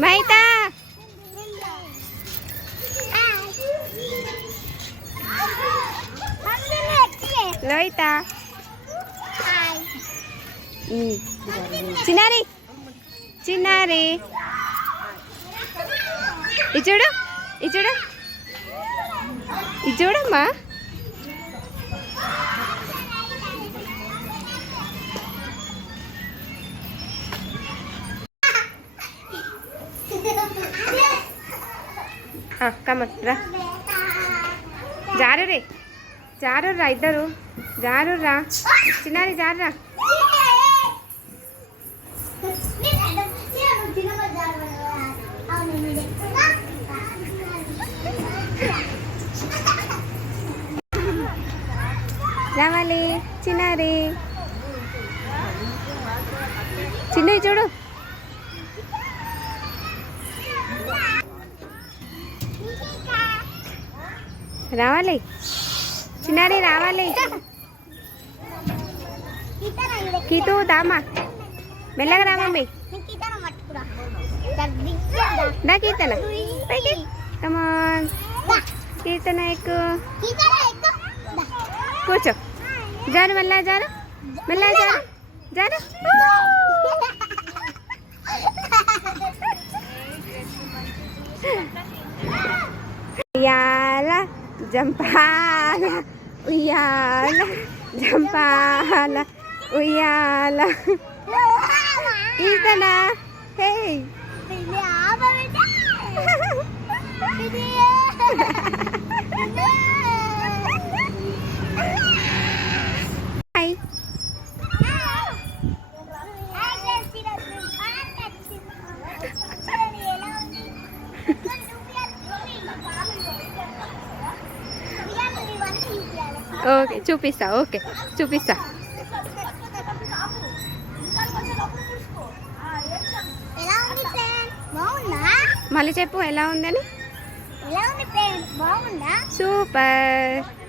మైతా లోహిత చిన్నారి చిన్నారి ఇచ్చుడు ఇచ్చుడు ఇచ్చుడమ్మా కమన్ రా జారు రే జారు రా ఇద్దరు జారు రా చిన్నారి జారురా రావాలి చిన్నారి చిన్న చూడు రావాలి చిన్నారి రావాలి కీతూ దామా మెల్లగా రా మమ్మీ దా కీర్తన కమాన్ కీర్తన ఎక్కు కూర్చో జాను మెల్ల జాను మెల్ల జాను జాను ఉయ్యాల జంపాల ఉయ్యాల జంపాల ఉయ్యాల కీర్తన హే ఓకే చూపిస్తా ఓకే చూపిస్తా మళ్ళీ చెప్పు ఎలా ఉందని ఎలా ఉంది ఫ్రెండ్స్ బాగుందా సూపర్